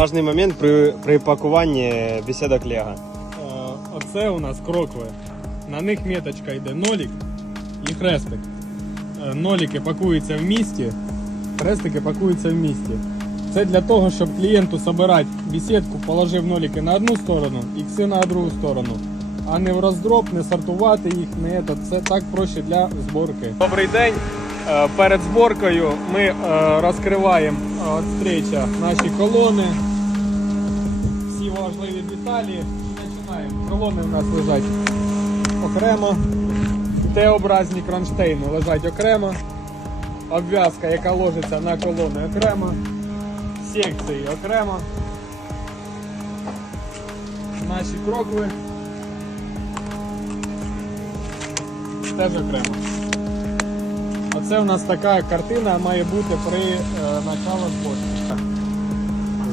Важний момент при, при пакуванні беседок Лего. Е, Оце у нас крокви. На них меточка йде нолік і хрестик. Е, Ноліки пакуються в місті, хрестики пакуються в місті. Це для того, щоб клієнту собирати бесідку, положив ноліки на одну сторону, ікси на другу сторону. А не в роздроб, не сортувати їх, не це так проще для зборки. Добрий день. Е, Перед зборкою ми е, розкриваємо е, встреча наші колони всі важливі деталі. Починаємо. Колони у нас лежать окремо. Т-образні кронштейни лежать окремо. Обв'язка, яка ложиться на колони окремо. Секції окремо. Наші крокви. Теж окремо. Оце у нас така картина має бути при е, начало зборки.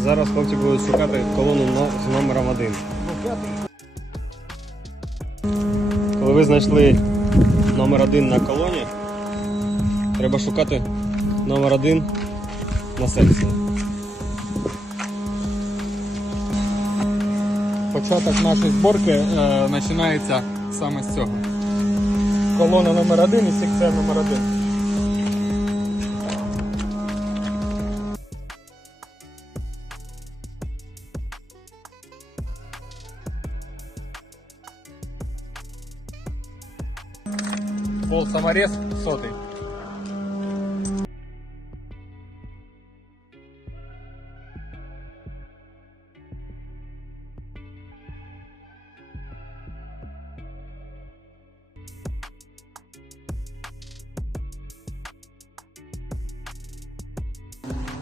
Зараз хлопці будуть шукати колону з номером 1. Коли ви знайшли номер 1 на колоні, треба шукати номер 1 на секції. Початок нашої зборки е, починається саме з цього. Колона номер один і секція номер один. Пол саморез сотий.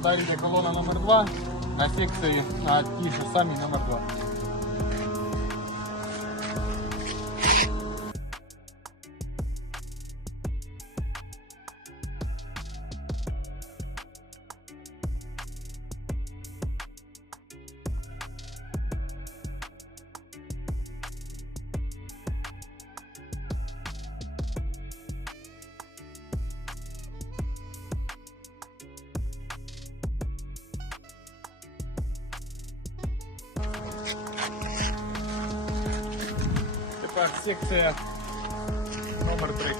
Далі йде колона номер 2 на секції на ті ж самі номер 2. Секція номер 3.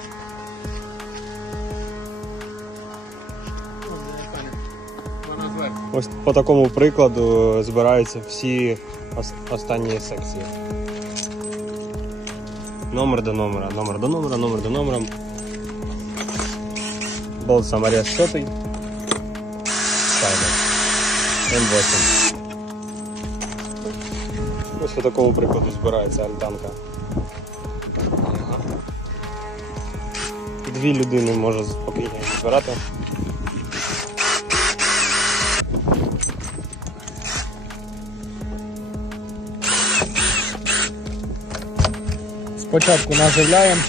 Ось по такому прикладу збираються всі останні секції. Номер до номера, номер до номера, номер до номера. Болт саморез сотий. Шайба. М8. Ось по такому прикладу збирається альтанка. Дві людини може спокійно збирати. Спочатку наживляємо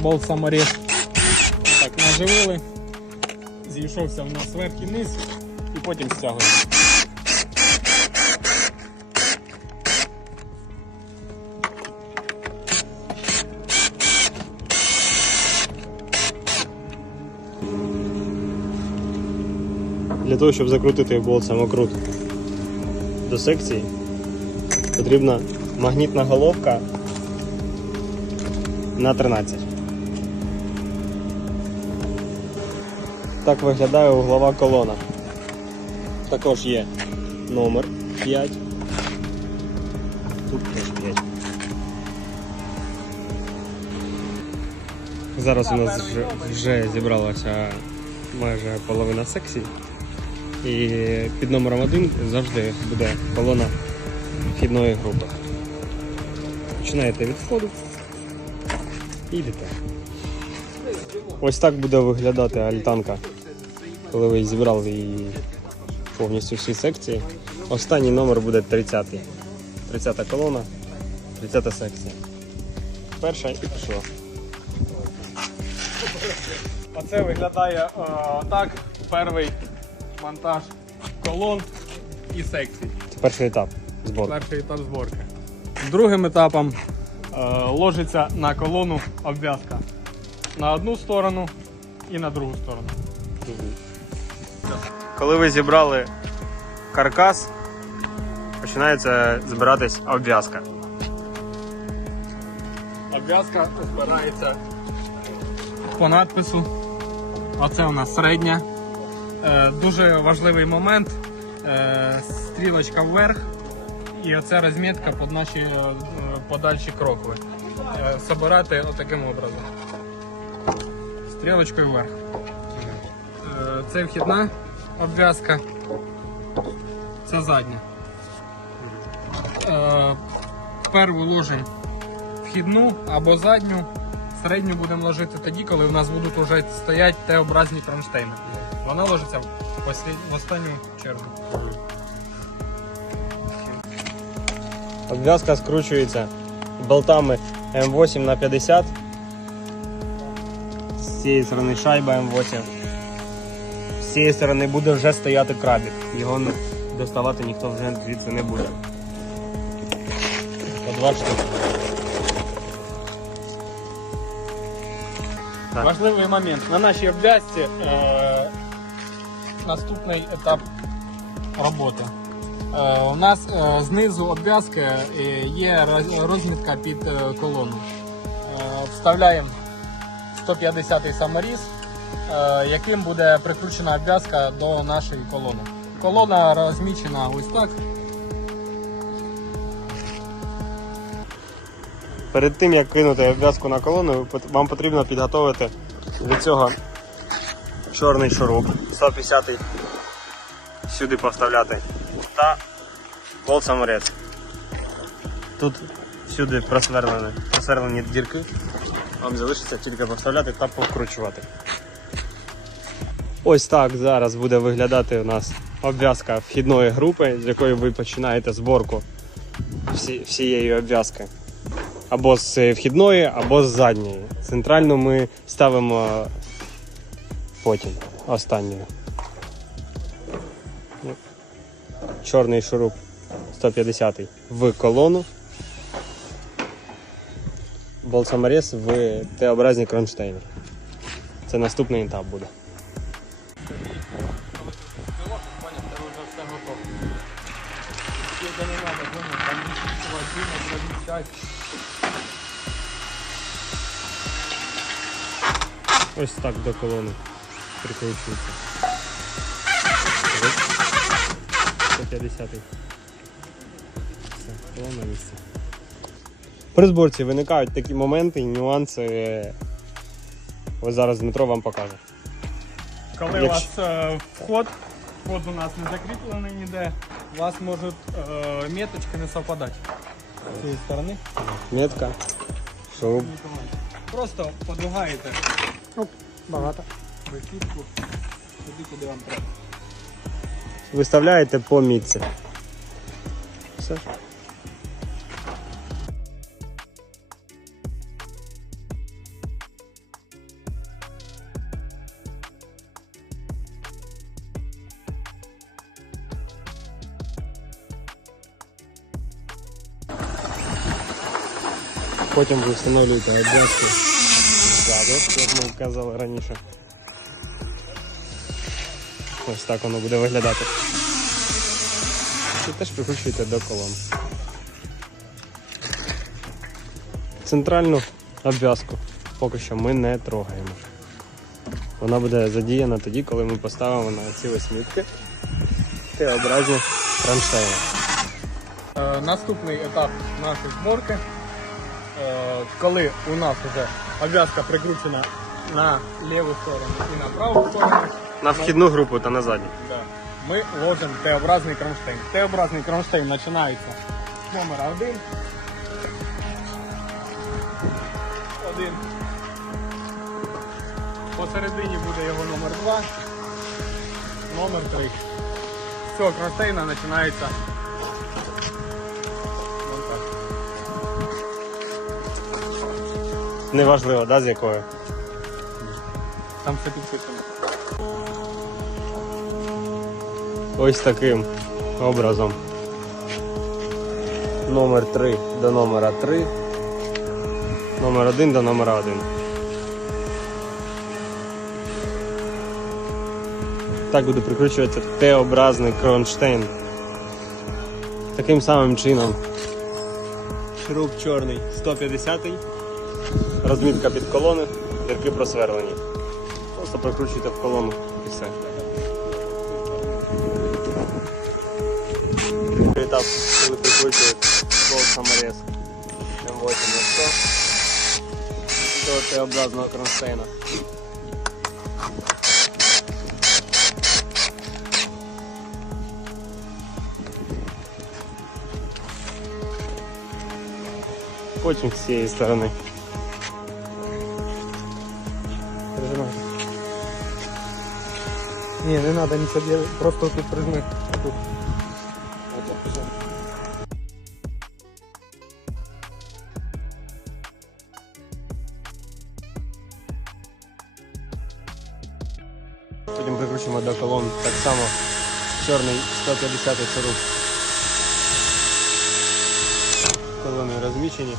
болт саморез. Так, наживили. Зійшовся в нас верх і низ і потім стягуємо. Для того, щоб закрутити болт самокрут до секції, потрібна магнітна головка на 13. Так виглядає углова колона. Також є номер 5. Тут теж 5. Зараз у нас вже, вже зібралася майже половина секції. І під номером 1 завжди буде колона вхідної групи. Починаєте від входу і йдете. Ось так буде виглядати альтанка, коли ви зібрали її повністю всі секції. Останній номер буде 30. 30 колона, 30 секція. Перша і пішла. Оце виглядає е, так. Перший монтаж колон і секцій. Це перший етап збору. Перший етап зборки. Другим етапом е, ложиться на колону обв'язка на одну сторону і на другу сторону. Коли ви зібрали каркас, починається збиратись обв'язка. Обв'язка збирається по надпису. Оце у нас середня. Е, дуже важливий момент. Е, стрілочка вверх. І оце розмітка під наші е, подальші крокви. Собирати отаким образом. Стрілочкою вверх. Це вхідна обв'язка. Це задня. Перву ложимо вхідну або задню. Середню будемо ложити тоді, коли у нас будуть вже стоять Т-образні кронштейни. Вона ложиться в, послід... в останню чергу. Обв'язка скручується болтами М8 на 50. З цієї сторони шайба М8. З цієї сторони буде вже стояти крабік. Його не- доставати ніхто вже звідси не буде. По два штуки. Так. Важливий момент. На нашій обв'язці е... наступний етап роботи. Е, у нас е, знизу обв'язки е, є розмітка під колону. Вставляємо 150-й саморіз, яким буде прикручена обв'язка до нашої колони. Колона розмічена ось так. Перед тим як кинути обв'язку на колону, вам потрібно підготувати від цього чорний шуруп 150 сюди поставляти та болт саморець. Тут всюди просверлені, просверлені дірки. Вам залишиться тільки поставляти та повкручувати. Ось так зараз буде виглядати у нас обв'язка вхідної групи, з якої ви починаєте зборку всі, всієї обв'язки або з вхідної, або з задньої. Центральну ми ставимо потім, останньою. Чорний шуруп 150 в колону. Болт-саморез в Т-образні кронштейни. Це наступний етап буде. Ось так до колони прикручується. 150. Все, колона на місці. При зборці виникають такі моменти і нюанси. Ось зараз Дмитро вам покаже. Коли у вас е, вход, вход у нас не закріплений ніде, у вас можуть е, меточки не совпадати. З цієї сторони. Метка, шуруп. Просто подвигаєте Багато. вихідку туди, куди вам треба. Виставляєте по мітці. Все. Потім ви встановлюєте обв'язку ззаду, як ми казали раніше. Ось так воно буде виглядати. І теж прикручуєте до колон. Центральну обв'язку поки що ми не трогаємо. Вона буде задіяна тоді, коли ми поставимо на ці ось мітки Т-образні кронштейни. Е, наступний етап нашої зборки, е, коли у нас вже обв'язка прикручена на ліву сторону і на праву сторону, На вхідну групу та на задню. да, ми ложимо Т-образний кронштейн. Т-образний кронштейн починається з номера 1. Один. Посередині буде його номер 2. Номер 3. З цього кронштейна починається. Неважливо, да, з якою. Там все підписано. Ось таким образом. Номер 3 до номера 3. Номер 1 до номера 1. Так буде прикручуватися Т-образний кронштейн. Таким самим чином. Шуруп чорний 150 розмітка під колони, дірки просверлені. Просто прикручуйте в колону і все. Етап, коли прикручують болт саморез М8 на 100 до Т-образного кронштейна. Потім з цієї сторони. Прижимай. Не, не надо ничего делать, просто тут прижми. Тут. Потім 150 шуруп. Колони розмічені.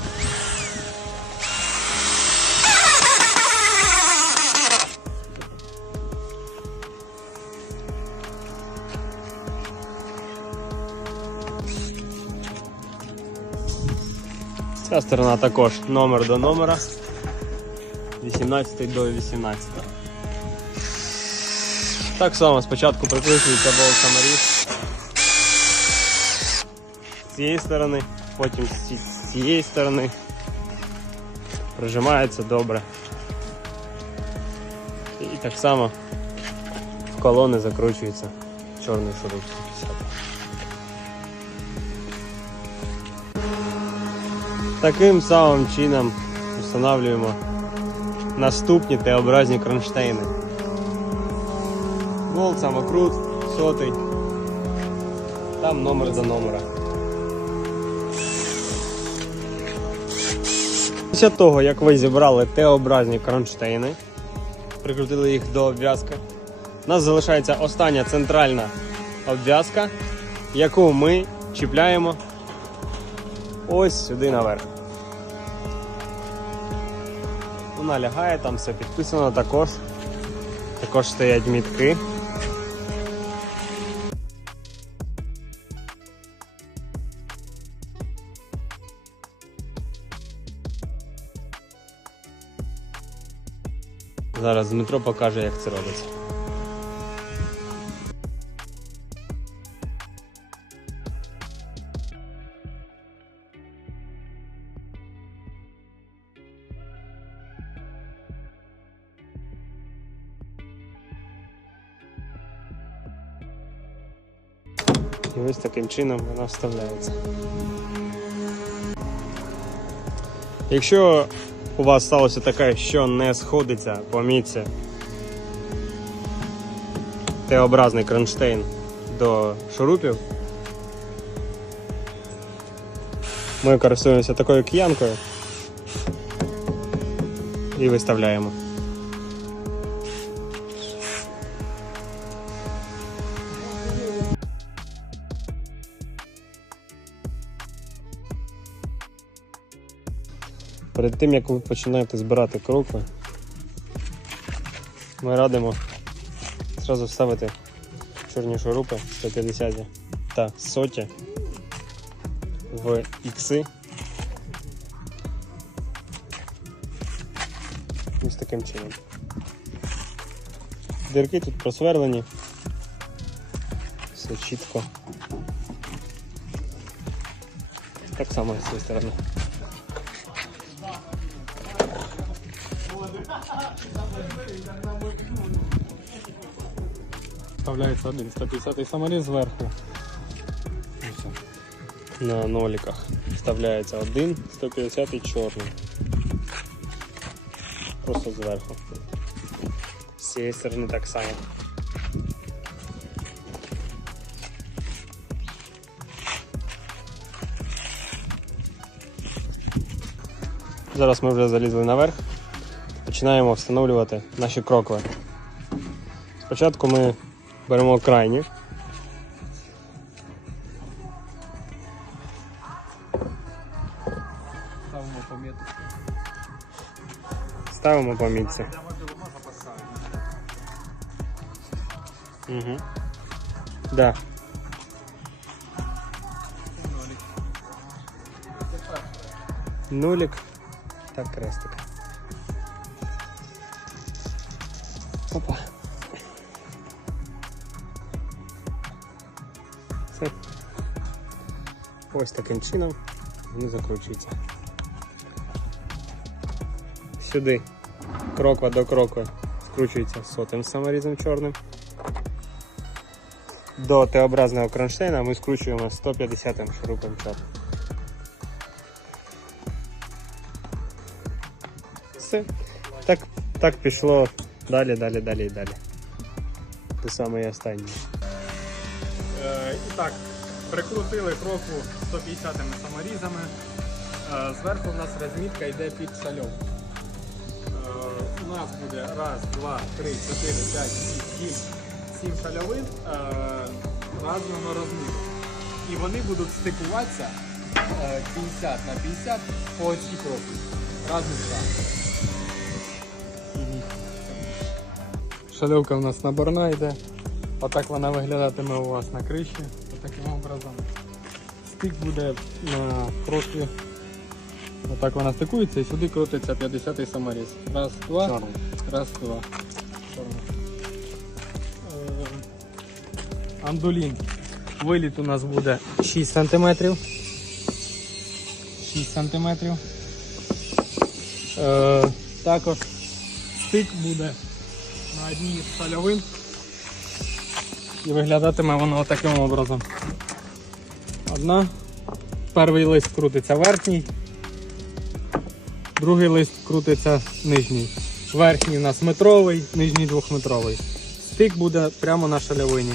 Ця сторона також номер до номера. 18 до 18. Так само спочатку прикручується болт саморіз цієї сторони, потім з ці- з цієї сторони. Прижимається добре. І так само в колони закручується чорний шуруп. 150. Таким самим чином встановлюємо наступні Т-образні кронштейни. Болт, самокрут, сотий. Там номер до номера. Після того, як ви зібрали Т-образні кронштейни, прикрутили їх до обв'язки, у нас залишається остання центральна обв'язка, яку ми чіпляємо ось сюди наверх. Вона лягає, там все підписано також. Також стоять мітки. Зараз Дмитро покаже, як це робиться. І ось таким чином вона вставляється. Якщо у вас сталося таке, що не сходиться по мітці Т-образний кронштейн до шурупів, ми користуємося такою киянкою і виставляємо. Перед тим як ви починаєте збирати крокви, ми радимо зразу вставити чорні шурупи 150 та соті в ікси. Ось таким чином. Дірки тут просверлені. Все чітко. Так само з цієї сторони. Вставляется один 150 саморез сверху. І на ноликах вставляється один 150 чорний. Просто зверху. З цієї сторони так само. Зараз ми вже залізли наверх. Починаємо встановлювати наші крокви. Спочатку ми Беремо крайні. Ставимо помітку. Ставимо по мітці. Угу. Да. Нулик та крестик. Опа. Ось таким чином вони закручуються. Сюди кроква до крокви скручується сотим саморізом чорним. До Т-образного кронштейна ми скручуємо 150 шурупом чорним. Все. Так, так пішло далі, далі, далі і далі. До самої останньої. Е, і так, Прикрутили кроку 150 саморізами. Е, зверху у нас розмітка йде під шальовку. Е, у нас буде раз, два, три, чотири, п'ять, шість, сім, сім шальовин е, разного розміру. І вони будуть стикуватися е, 50 на 50 по оцій кроку. Разом з Шальовка у нас наборна йде. Отак вона виглядатиме у вас на криші. Отаким образом. Стик буде на крокві. Отак вона стикується і сюди крутиться 50-й саморіз. Раз, два. Чорний. Раз, два. Чорно. Е, Андулін. Виліт у нас буде 6 см. 6 см. Е, також стик буде на одній з шальовин. І виглядатиме воно таким образом. Одна. Перший лист крутиться верхній, другий лист крутиться нижній. Верхній у нас метровий, нижній двохметровий. Стик буде прямо на шальовині.